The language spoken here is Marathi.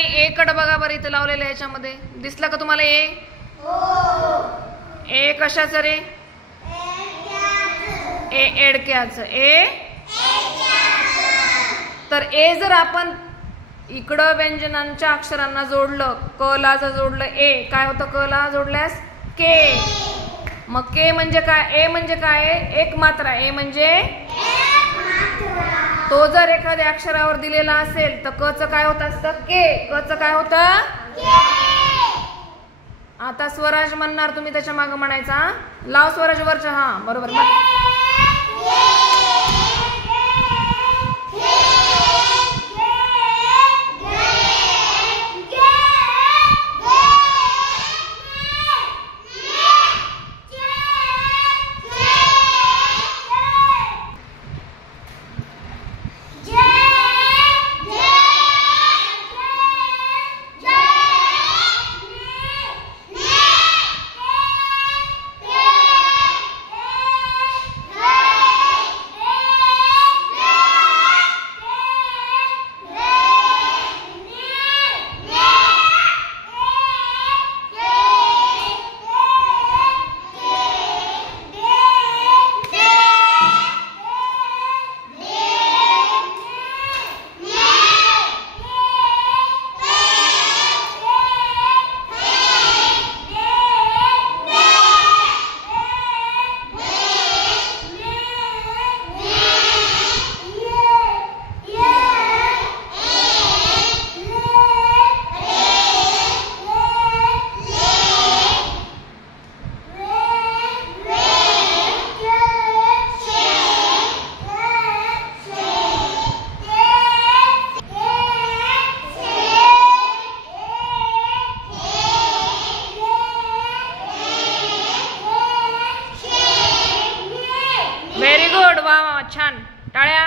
सगळ्यांनी ए कडे बघा बरं, इथे लावलेलं आहे याच्यामध्ये दिसला का तुम्हाला ए? ए कशाचं रे? ए एडक्याचं. ए तर ए जर आपण इकडं व्यंजनांच्या अक्षरांना जोडलं, क ला जर जोडलं ए, काय होतं? क ला जोडल्यास के. मग के म्हणजे काय? ए म्हणजे काय? एक मात्रा. ए म्हणजे तो जर एखाद्या अक्षरावर दिलेला असेल तर क च काय होत असतं? के. क च काय होतं? आता स्वराज म्हणणार तुम्ही, त्याच्या मागे म्हणायचा. लाव स्वराज वरच्या. हा बरोबर. Very good. वा वा, छान. टाळ्या.